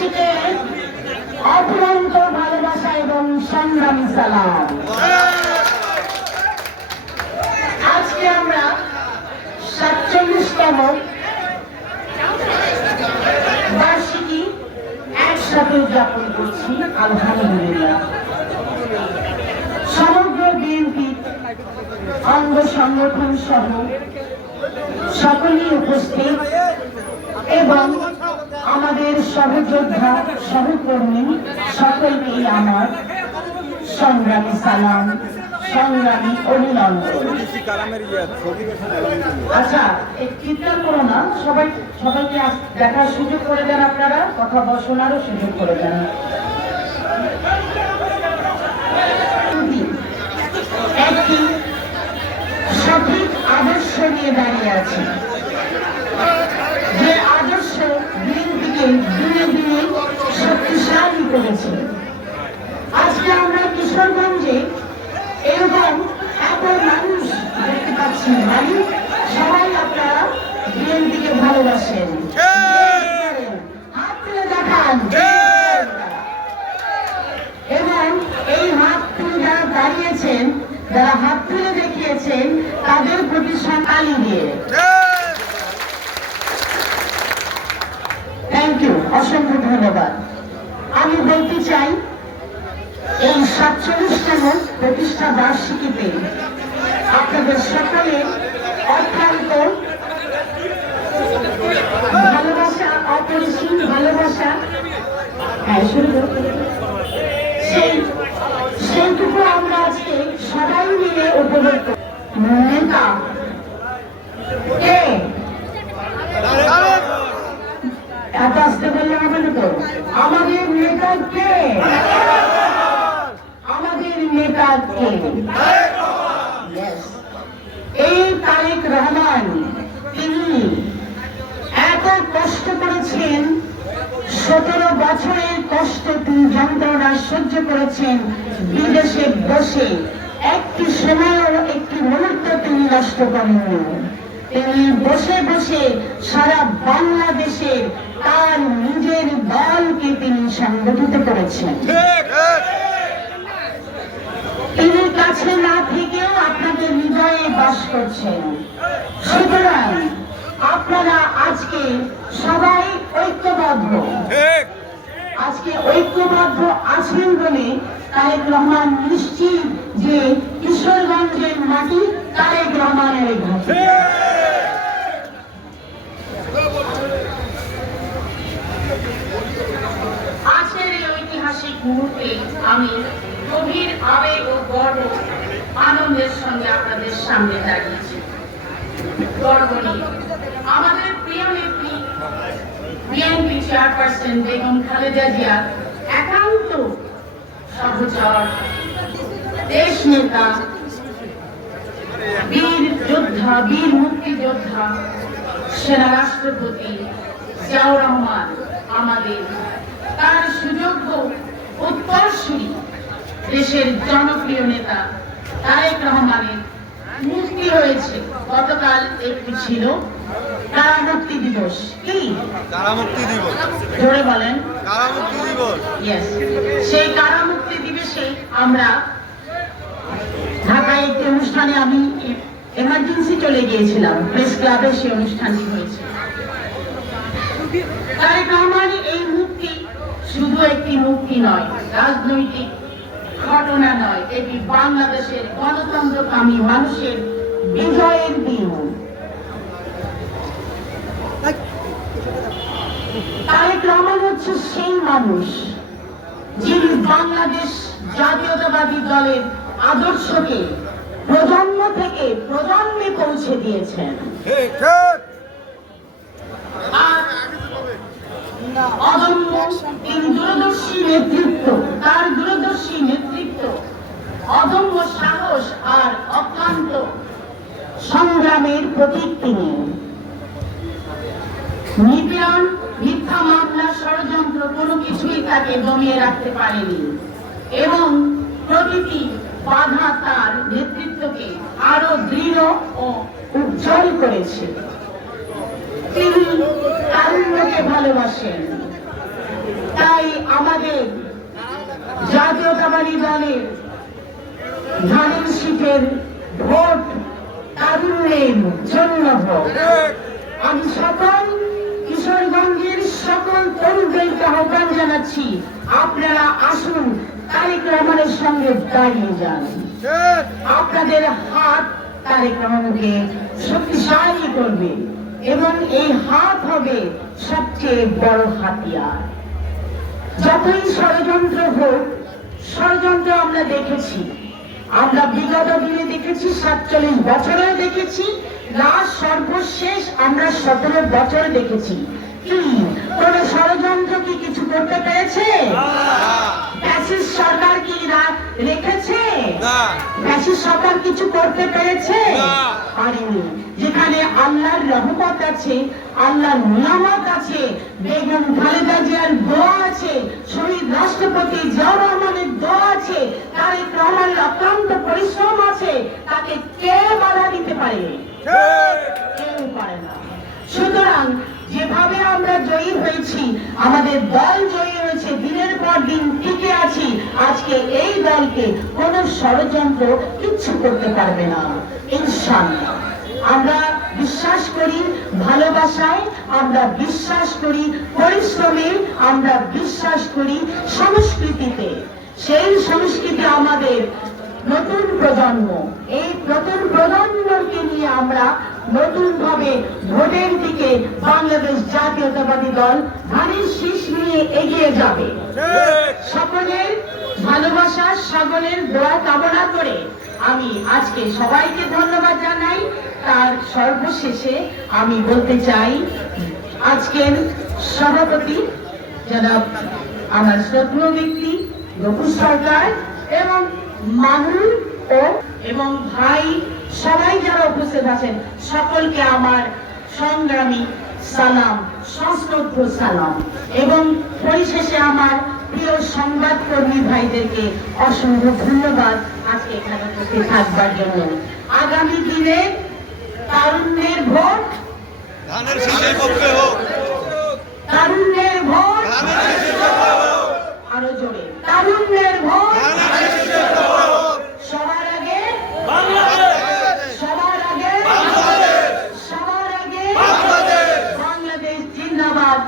দেশবাসীকে অফুরন্ত ভালোবাসা এবং সংগ্রামী সালাম। আজকে আমরা 47তম বার্ষিকী একসাথে উদযাপন করছি, আলহামদুলিল্লাহ। সমগ্র বিএনপি অঙ্গ সংগঠন সহ সকলেই উপস্থিত এবং আমাদের সহযোদ্ধা সহকর্মী সকলকেই আমার সংগ্রামী সালাম, সংগ্রামী অভিনন্দন। আচ্ছা, চিন্তা করো না, সবাইকে দেখার সুযোগ করে দেন, আপনারা কথা শোনারও সুযোগ করে দেন। একটি সঠিক আদর্শ নিয়ে দাঁড়িয়ে আছে, যে আদর্শ বিএনপিকে দিনে দিনে শক্তিশালী করেছে। আজকে আমরা কিশোরগঞ্জে এরকম এত মানুষ দেখতে পাচ্ছি, মানে সবাই আপনারা বিএনপিকে ভালোবাসেন, হাত তুলে দেখান। এবং এই হাত তুলে যারা দাঁড়িয়েছেন, যারা হাত তুলে দেখিয়েছেন, তাদের প্রতি সকালি দিয়ে থ্যাংক ইউ, অসংখ্য ধন্যবাদ। আমি বলতে চাই, এই 47তম প্রতিষ্ঠা বার্ষিকীতে আপনাদের সকলে অত্যন্ত ভালোবাসা, অপরিসীম ভালোবাসা, সেইটুকু আমরা আজকে সবাই মিলে উপভোগ করি। নেতা কে? এত আসতে বললে হবে না তো। আমাদের নেতা কে? আমাদের নেতা কে? এই তারেক রহমান, তিনি এত কষ্ট করেছেন, 17 বছরের কষ্ট তিনি যন্ত্রণা সহ্য করেছেন বিদেশে বসে। একটি সময়ও একটি মুহূর্ত তিনি নষ্ট করেননি। তিনি বসে বসে সারা বাংলাদেশের তার নিজের দলকে তিনি সংগঠিত করেছেন। তিনি কাছে না থেকেও আপনাদের হৃদয়ে বাস করছেন। সুতরাং আপনারা আজকে সবাই ঐক্যবদ্ধ, আজকে ঐক্যবদ্ধ আছেন বলে তারেক রহমান নিশ্চিত যে কিশোরগঞ্জের মাটি তারেক রহমানের ঘাটে। আজকের এই ঐতিহাসিক মুহূর্তে আমি গভীর আবেগ ও গর্ব আনন্দের সঙ্গে আপনাদের সামনে দাঁড়িয়েছি। গর্ব নিয়ে আমাদের প্রিয় নেত্রী বিএনপি চেয়ারপারসন বেগম খালেদা জিয়ার একান্ত সহচর, দেশ নেতা, বীর যোদ্ধা, বীর মুক্তিযোদ্ধা, সেনা রাষ্ট্রপতি জিয়াউর রহমান, আমাদের তার সুযোগ্য উত্তরসূরি দেশের জনপ্রিয় নেতা তারেক রহমানের মুক্তি হয়েছে। গতকাল একটি ছিল কারামুক্তি দিবস। কি কারামুক্তি দিবস? জোরে বলেন। কারামুক্তি দিবস। ইয়েস, সেই কারামুক্তি দিবসে আমরা ঢাকায় একটি অনুষ্ঠানে, আমি এমার্জেন্সি চলে গিয়েছিলাম, প্রেস ক্লাবে সেই অনুষ্ঠানটি হয়েছে। তারেক রহমানের এই মুক্তি শুধু একটি মুক্তি নয়, রাজনৈতিক ঘটনা নয়, এটি বাংলাদেশের গণতন্ত্রকামী মানুষের বিজয়ের দিন। তারেক রহমান হচ্ছে সেই মানুষ যিনি বাংলাদেশ জাতীয়তাবাদী দলের আদর্শকে প্রজন্ম থেকে প্রজন্মে পৌঁছে দিয়েছেন। আর অদম্য দূরদর্শী নেতৃত্ব, তার দূরদর্শী নেতৃত্ব, অদম্য সাহস আর অক্লান্ত সংগ্রামের প্রতীক তিনি। নিপীড়ন, মিথ্যা মামলা, ষড়যন্ত্র কোনো কিছুই তাকে দমিয়ে রাখতে পারেনি এবং প্রতিটি বাধা তার নেতৃত্বকে আরো দৃঢ় ও উজ্জ্বল করেছে। তিনি তারুণ্যকে ভালোবাসেন, তাই আমাদের জাতীয়তাবাদী দলের ধানের শীতের ভোট তারুণ্যের জন্য হোক। আমি সকল কিশোরগঞ্জের সকল তরুণদেরকে আহ্বান জানাচ্ছি, আপনারা আসুন, তারেক রহমানের সঙ্গে দাঁড়িয়ে যান। আপনাদের হাত তারেক রহমানকে শক্তিশালী করবে এবং এই হাত হবে সবচেয়ে বড় হাতিয়ার। যতই ষড়যন্ত্র হোক, ষড়যন্ত্র আমরা দেখেছি, আমরা বিগত দিনে দেখেছি, 47 বছরেও দেখেছি, লাস্ট সর্বশেষ আমরা 17 বছর দেখেছি। কি কোন ষড়যন্ত্র কি কিছু করতে পেরেছে? ফ্যাসিস্ট সরকার কি রেখেছে? ফ্যাসিস্ট সরকার কিছু করতে পেরেছে? পারেনি। যেখানে আল্লাহর রহমত আছে, আল্লাহর নিয়ামত আছে, বেগম খালেদা জিয়ার দোয়া আছে, শহীদ রাষ্ট্রপতি জিয়াউর রহমানের দোয়া আছে, তারেক রহমানের অক্লান্ত পরিশ্রম আছে, তাকে কে বাধা দিতে পারে? কেউ পারে না। সুতরাং যেভাবে আমরা জয়ী হয়েছি, আমাদের দল জয়ী হয়েছে, দিনের পর দিন টিকে আছি, আজকে এই দলকে কোন ষড়যন্ত্র কিচ্ছু করতে পারবে না ইনশাআল্লাহ। আমরা বিশ্বাস করি ভালোবাসায়, আমরা বিশ্বাস করি পরিশ্রমে, আমরা বিশ্বাস করি সংস্কৃতিতে। সেই সংস্কৃতি আমাদের নতুন প্রজন্ম, এই নতুন প্রজন্মকে নিয়ে আমরা নতুন ভাবে ভোটের দিকে বাংলাদেশ জাতীয়তাবাদী দল ধানের শীষ নিয়ে এগিয়ে যাবে। সকলের ভালোবাসা, সকলের দোয়া কামনা করে আমি আজকে সবাইকে ধন্যবাদ জানাই। তার সর্বশেষে আমি বলতে চাই, আজকের সভাপতি জনাব আমার শ্রদ্ধেয় ব্যক্তি রঘু সরকার এবং মাহুল এবং ভাই সবাই যারা উপস্থিত আছেন, সকলকে আমার সংগ্রামী সালাম, সশ্রদ্ধ সালাম। এবং পরিশেষে আমার প্রিয় সংবাদকর্মী ভাইদেরকে অসংখ্য ধন্যবাদ আজকে এখানে উপস্থিত থাকবার জন্য। আগামী দিনে তারুণ্যের ভোট ধানের শীষের পক্ষে হোক, তারুণ্যের ভোট আরো জোরে, তারুণ্যের ভোট সবার আগে, সবার আগে, সবার আগে বাংলাদেশ জিন্দাবাদ,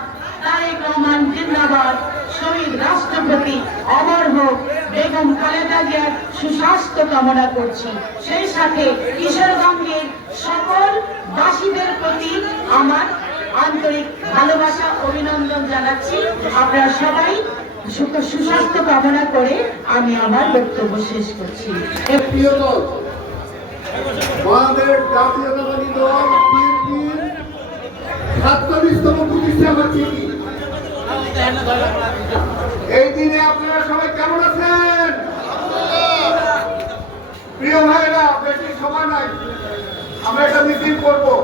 তারেক রহমান জিন্দাবাদ, শহীদ রাষ্ট্রপতি অমর হোক, বেগম খালেদা জিয়ার সুস্বাস্থ্য কামনা করছি। সেই সাথে কিশোরগঞ্জের সকল বাসীদের প্রতি আমার আন্তরিক ভালোবাসা, অভিনন্দন জানাচ্ছি। আপনারা সবাই সুস্বাস্থ্য কামনা করে আমি আমার বক্তব্য শেষ করছি। প্রিয় দল, আমাদের জাতীয়তাবাদী দল বিএনপির 47তম প্রতিষ্ঠা বার্ষিকী। এই দিনে আপনারা সবাই কেমন আছেন? প্রিয় ভাইরা, বেশি সময় নাই, আমরা একটা মিটিং করবো।